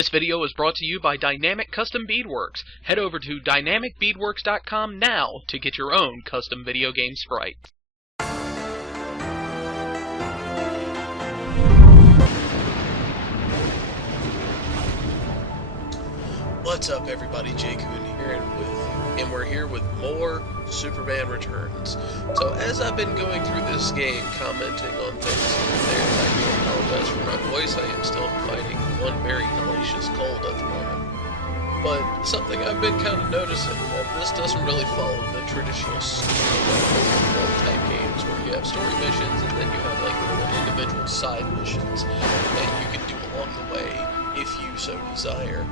This video is brought to you by Dynamic Custom Beadworks. Head over to dynamicbeadworks.com now to get your own custom video game sprite. What's up, everybody? Jkun here, and we're here with more Superman Returns. So as I've been going through this game, commenting on things there, and I do apologize for my voice. I am still fighting one very hellacious cold at the moment. But something I've been kind of noticing, that this doesn't really follow the traditional type games where you have story missions and then you have like little individual side missions that you can do along the way if you so desire.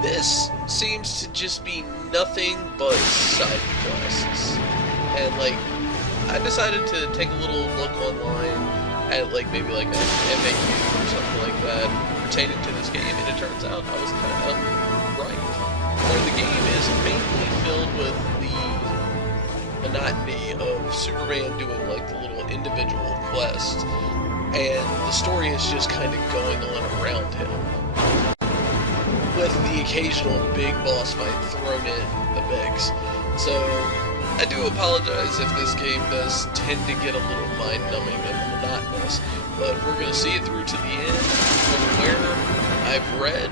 This seems to just be nothing but side quests, and like, I decided to take a little look online at like maybe like a FAQ or something like that pertaining to this game, and it turns out I was kind of right. Where the game is mainly filled with the monotony of Superman doing like the little individual quests, and the story is just kind of going on around him, with the occasional big boss fight thrown in the mix. So, I do apologize if this game does tend to get a little mind-numbing and monotonous, but we're going to see it through to the end. From where I've read,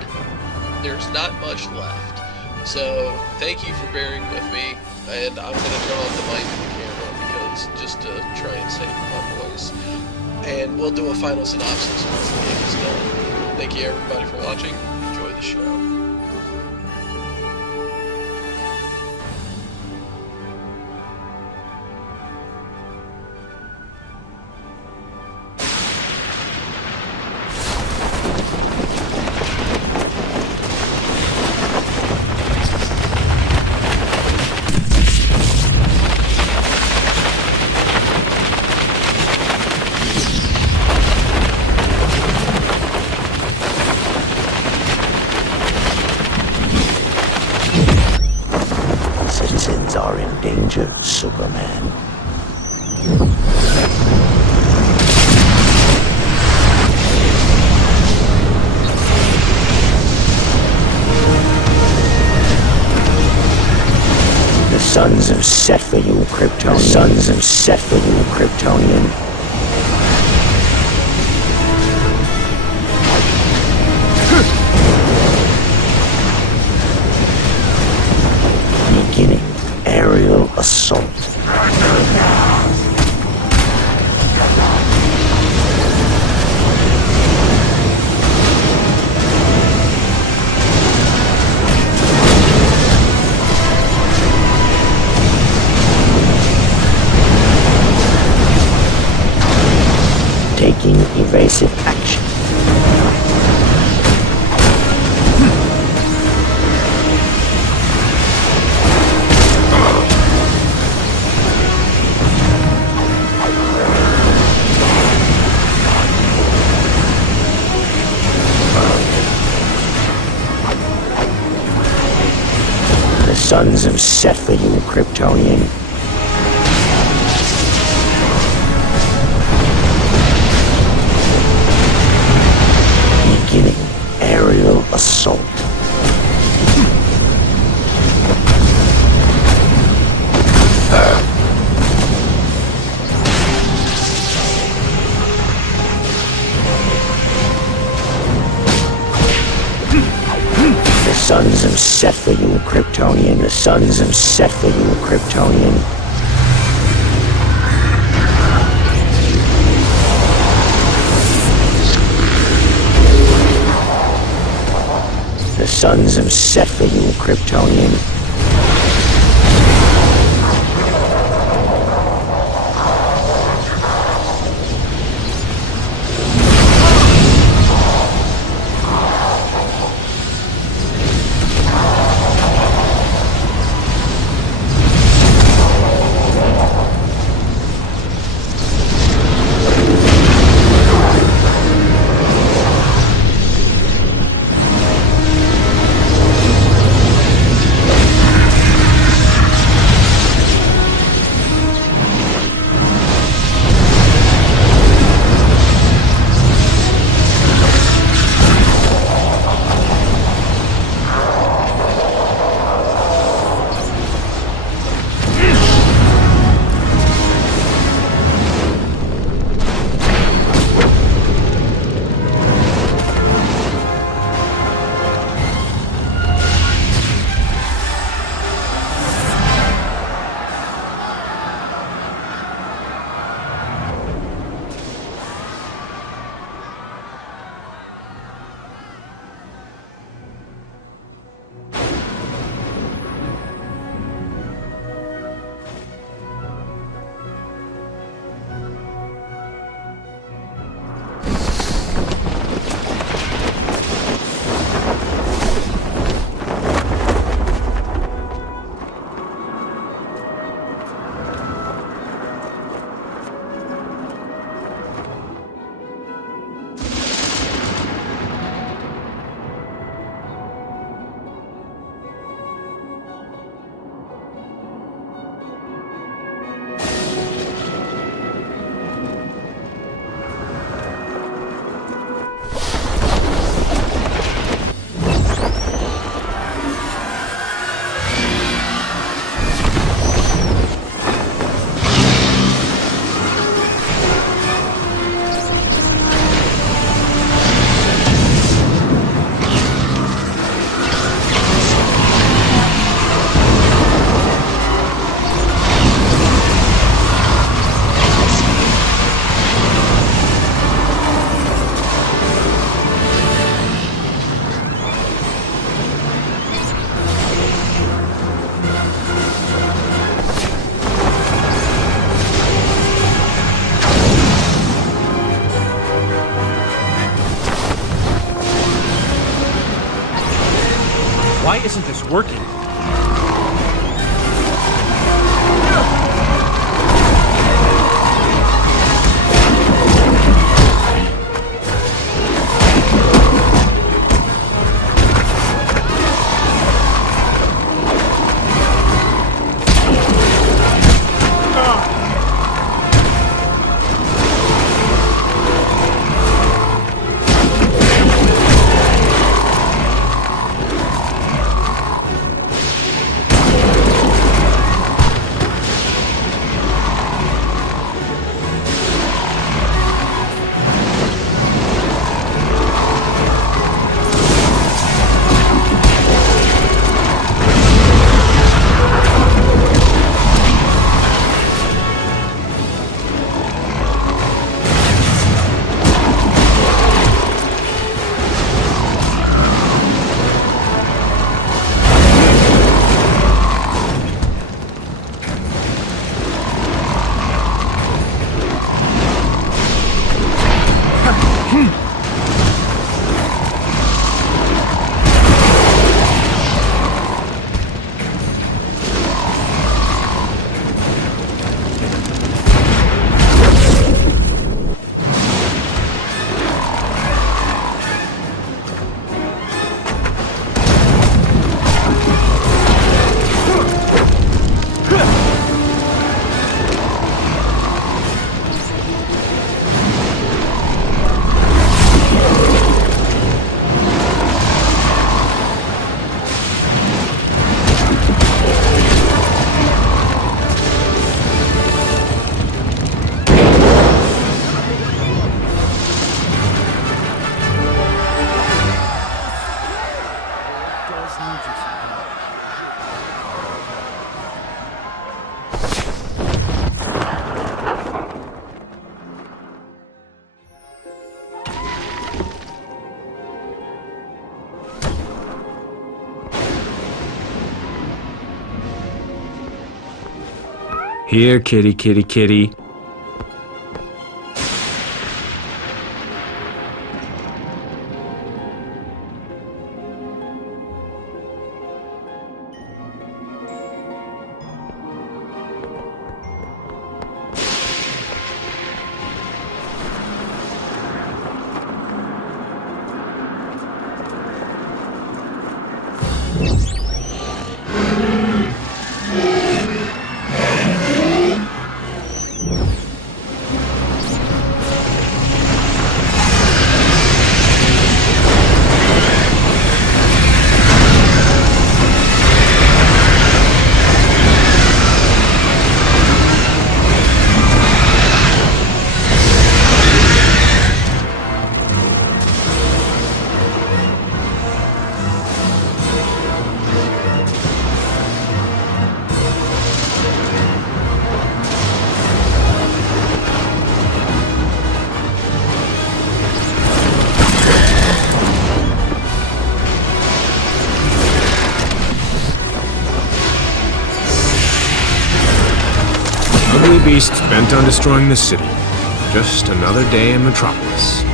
there's not much left. So, thank you for bearing with me, and I'm going to turn off the mic and the camera because just to try and save my voice. And we'll do a final synopsis once the game is done. Thank you everybody for watching. Enjoy the show. Citizens are in danger, Superman. The suns have set for you, Kryptonian. The suns have set for you, Kryptonian. Beginning aerial assault. Taking evasive action. The suns have set for you, Kryptonian. Beginning aerial assault. The suns have set for you, Kryptonian. The suns have set for you, Kryptonian. The suns have set for you, Kryptonian. Why isn't this working? Here, kitty, kitty, kitty. Ugly beasts bent on destroying the city. Just another day in Metropolis.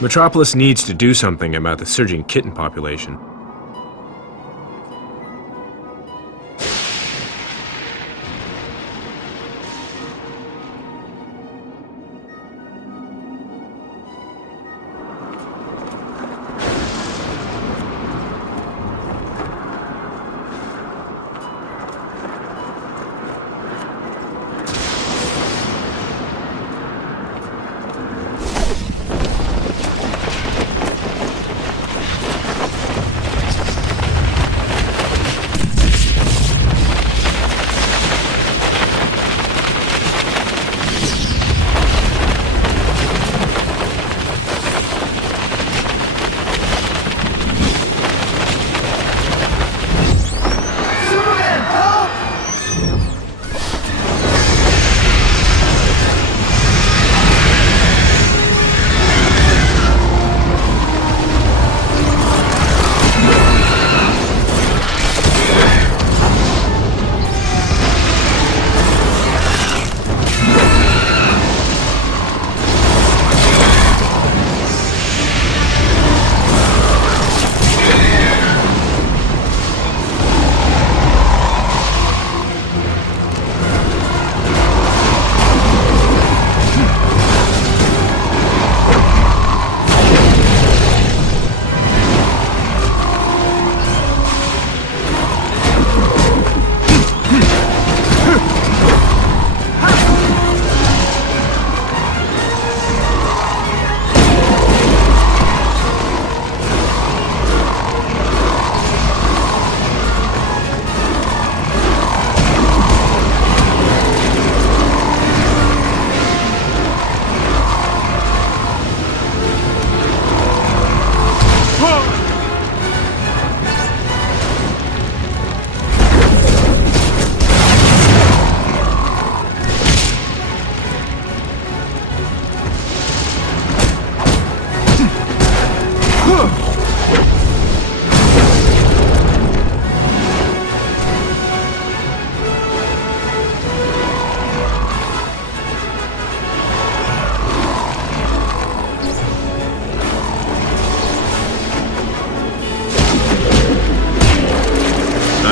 Metropolis needs to do something about the surging kitten population.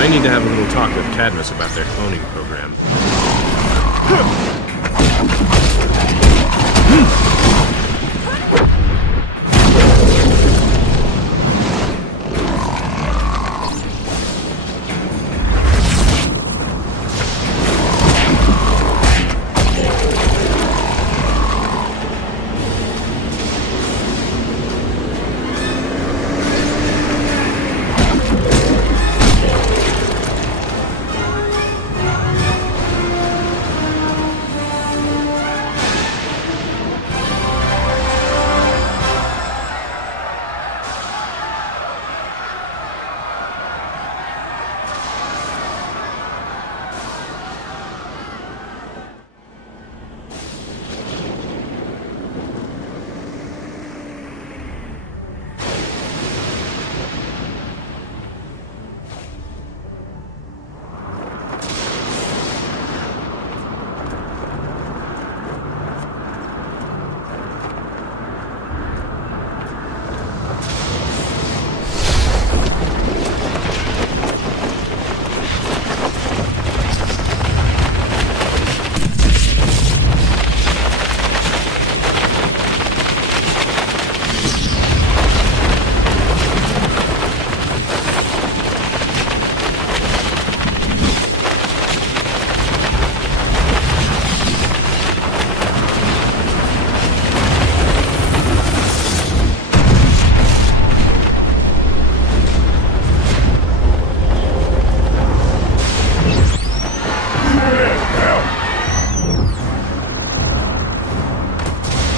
I need to have a little talk with Cadmus about their cloning program.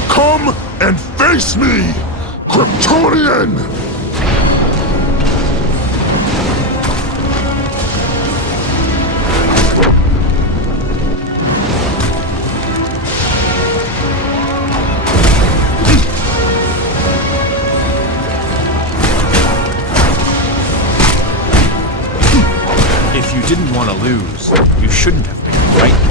Come and face me, Kryptonian! If you didn't want to lose, you shouldn't have been frightened.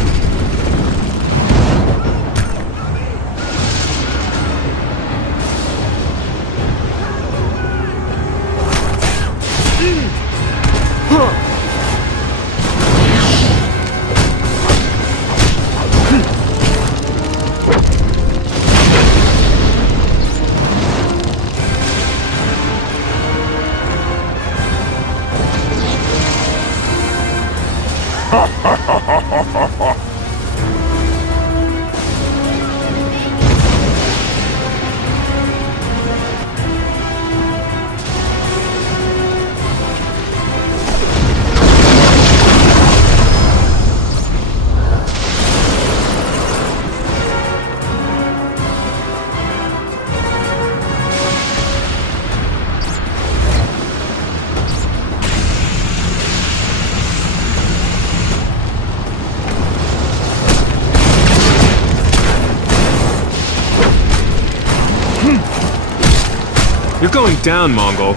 You're going down, Mongul.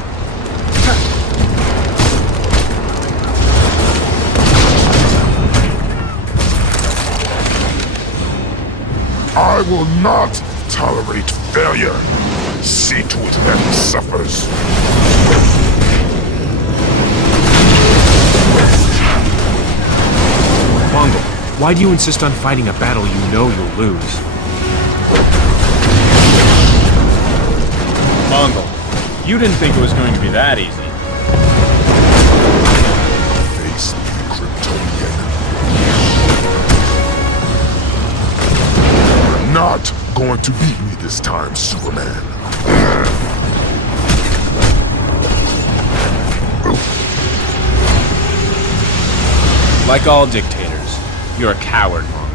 I will not tolerate failure. See to it that he suffers. Mongul, why do you insist on fighting a battle you know you'll lose? Mongul, you didn't think it was going to be that easy. Face me, Kryptonian. You're not going to beat me this time, Superman. Like all dictators, you're a coward, Mongul.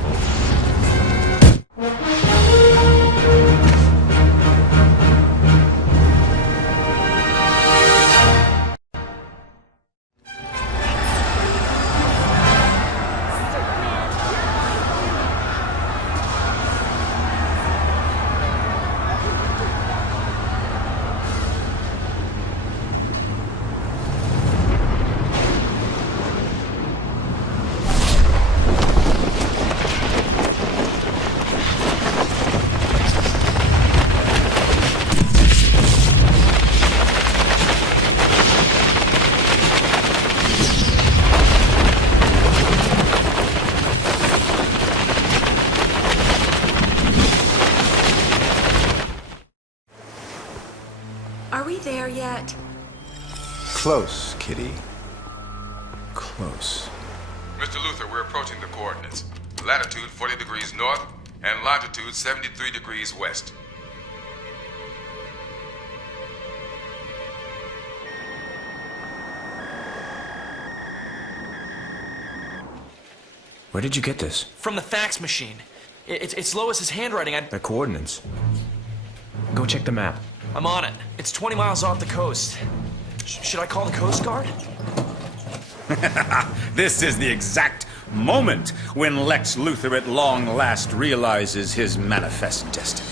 Close, kitty. Close. Mr. Luther, we're approaching the coordinates. Latitude 40 degrees north and longitude 73 degrees west. Where did you get this? From the fax machine. It's Lois's handwriting. The coordinates. Go check the map. I'm on it. It's 20 miles off the coast. Should I call the Coast Guard? This is the exact moment when Lex Luthor at long last realizes his manifest destiny.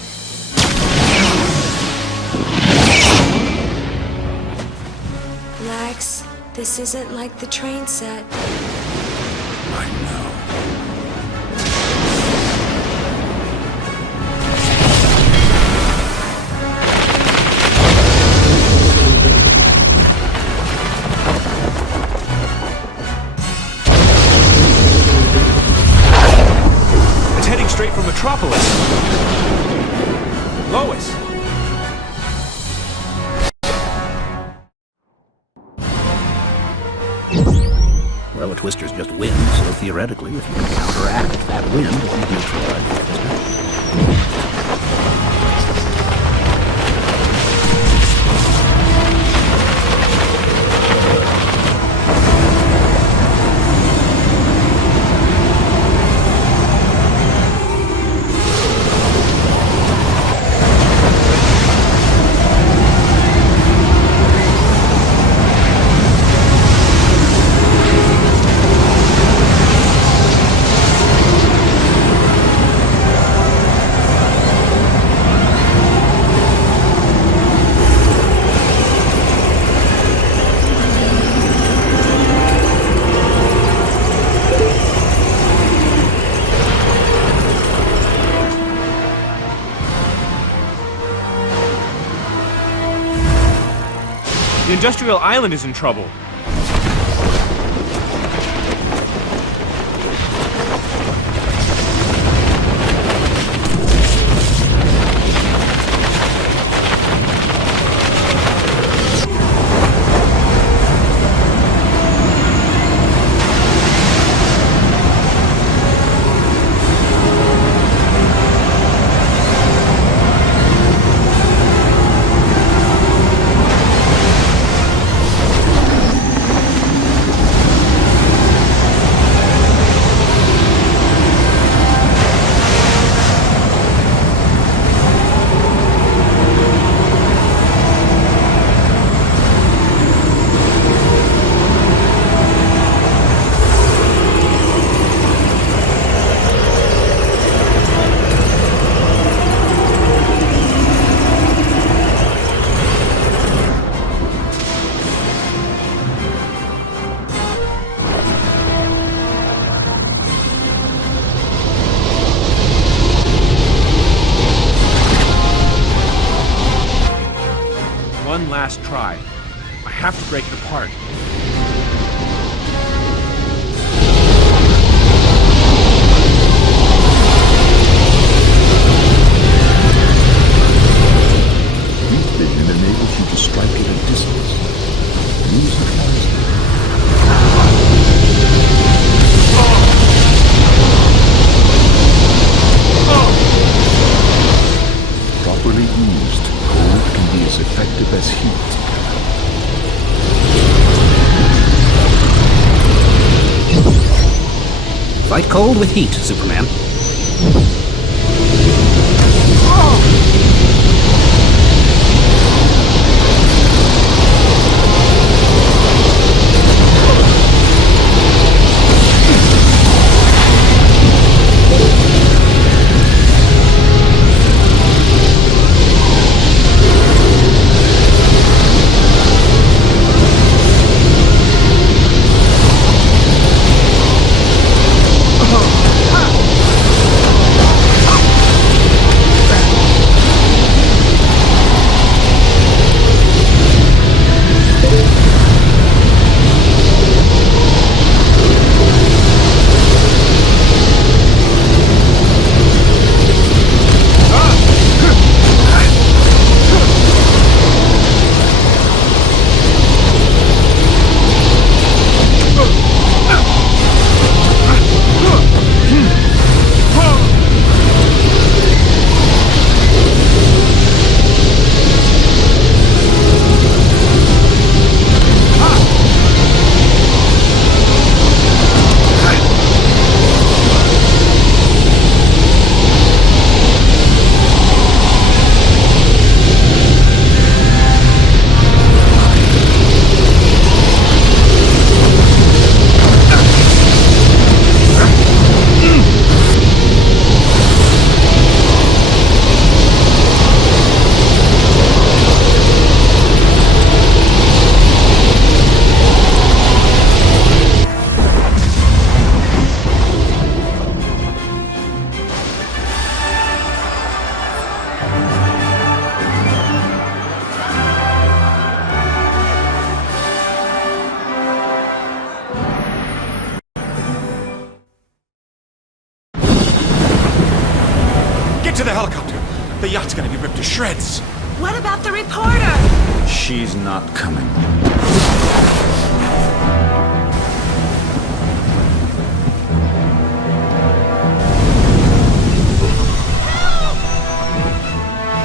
Lex, this isn't like the train set. I know. It's heading straight for Metropolis. Lois! Well, a twister's just wind, so theoretically, if you can counteract that wind, it will neutralize the twister. The industrial island is in trouble. One last try. I have to break it apart. Heat vision enables you to strike at a distance. Use it wisely. Properly used, cold can be as effective as heat. Fight cold with heat, Superman. to the helicopter. The yacht's gonna be ripped to shreds. What about the reporter? She's not coming.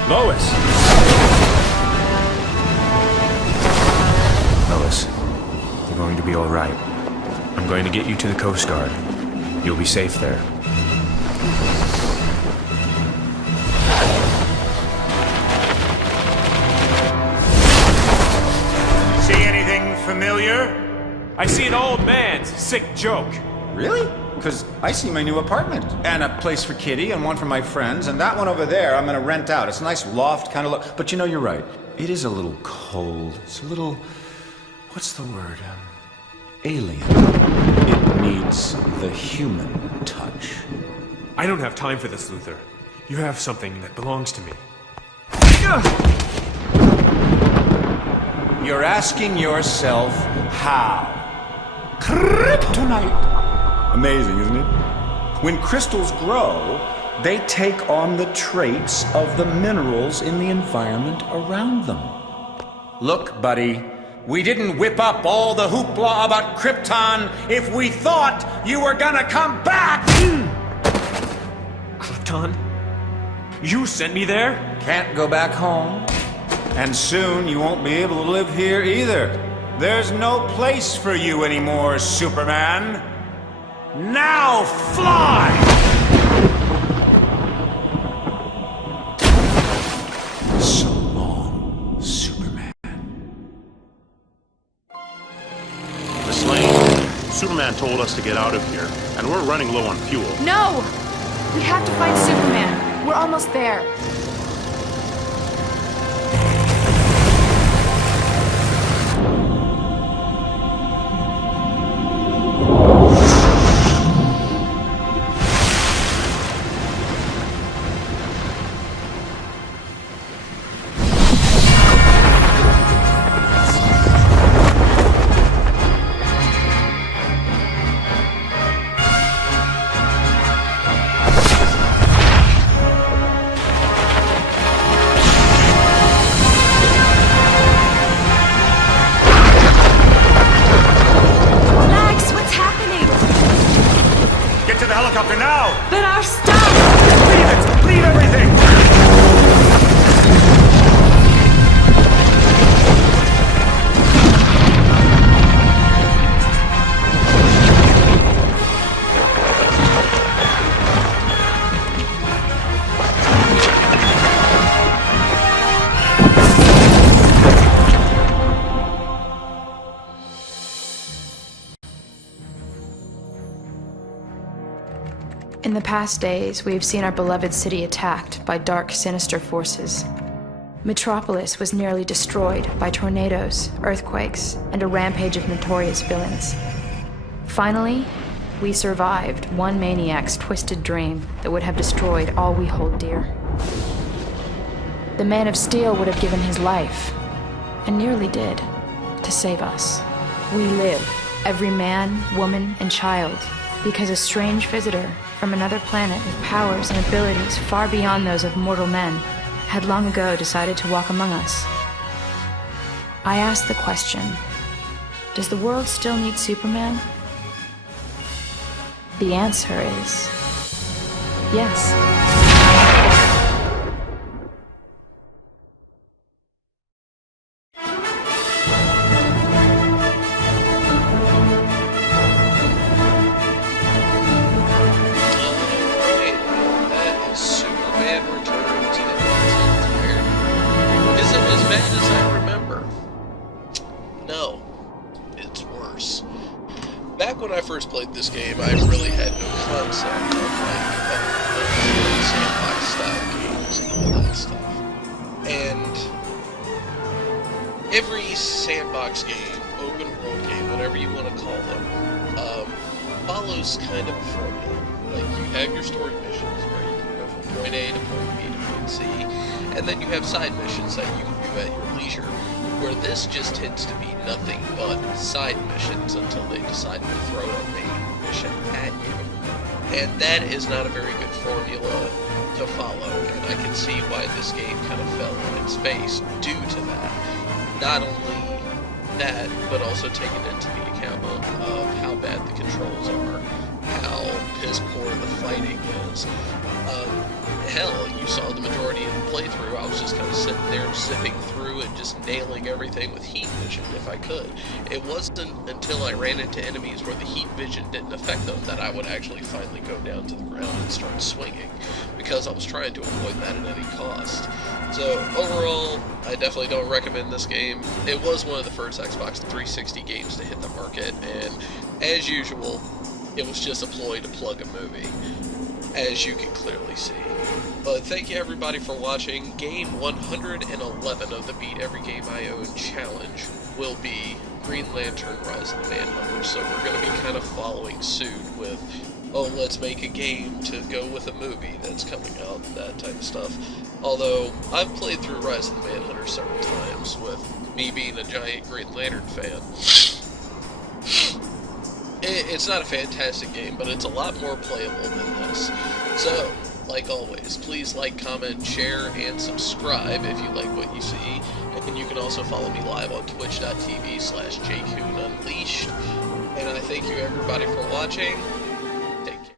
Lois! Lois, you're going to be all right. I'm going to get you to the Coast Guard. You'll be safe there. See anything familiar? I see an old man's sick joke. Really? Because I see my new apartment. And a place for Kitty and one for my friends. And that one over there I'm going to rent out. It's a nice loft kind of look. But you know, you're right. It is a little cold. It's a little... what's the word? Alien. It needs the human touch. I don't have time for this, Luther. You have something that belongs to me. You're asking yourself how? Kryptonite. Amazing, isn't it? When crystals grow, they take on the traits of the minerals in the environment around them. Look, buddy, we didn't whip up all the hoopla about Krypton if we thought you were gonna come back! Krypton? You sent me there? Can't go back home. And soon you won't be able to live here either. There's no place for you anymore, Superman. Now fly! So long, Superman. Miss Lane, Superman told us to get out of here, and we're running low on fuel. No! We have to find Superman. We're almost there. But our stuff! Leave it! Leave everything! In the past days, we have seen our beloved city attacked by dark, sinister forces. Metropolis was nearly destroyed by tornadoes, earthquakes, and a rampage of notorious villains. Finally, we survived one maniac's twisted dream that would have destroyed all we hold dear. The Man of Steel would have given his life, and nearly did, to save us. We live, every man, woman, and child, because a strange visitor from another planet with powers and abilities far beyond those of mortal men had long ago decided to walk among us. I asked the question, does the world still need Superman? The answer is yes. Back when I first played this game, I really had no concept of sandbox style games and all that stuff. And every sandbox game, open world game, whatever you want to call them, follows kind of a formula. Like, you have your story missions where you can go from point A to point B to point C, and then you have side missions that you can do at your leisure, where this just tends to be nothing but side missions until they decide to throw a main mission at you. And that is not a very good formula to follow, and I can see why this game kind of fell on its face due to that. Not only that, but also taking into the account of how bad the controls are, how piss poor the fighting is. Hell, you saw the majority of the playthrough. I was just kind of sitting there zipping through and just nailing everything with heat vision if I could. It wasn't until I ran into enemies where the heat vision didn't affect them that I would actually finally go down to the ground and start swinging, because I was trying to avoid that at any cost. So overall, I definitely don't recommend this game. It was one of the first Xbox 360 games to hit the market, and as usual, it was just a ploy to plug a movie, as you can clearly see. But thank you everybody for watching. Game 111 of the Beat Every Game I Own challenge will be Green Lantern Rise of the Manhunter, so we're going to be kind of following suit with, oh, let's make a game to go with a movie that's coming out, that type of stuff. Although, I've played through Rise of the Manhunter several times, with me being a giant Green Lantern fan. It's not a fantastic game, but it's a lot more playable than this. So, like always, please like, comment, share, and subscribe if you like what you see. And you can also follow me live on twitch.tv/Jkun Unleashed. And I thank you everybody for watching.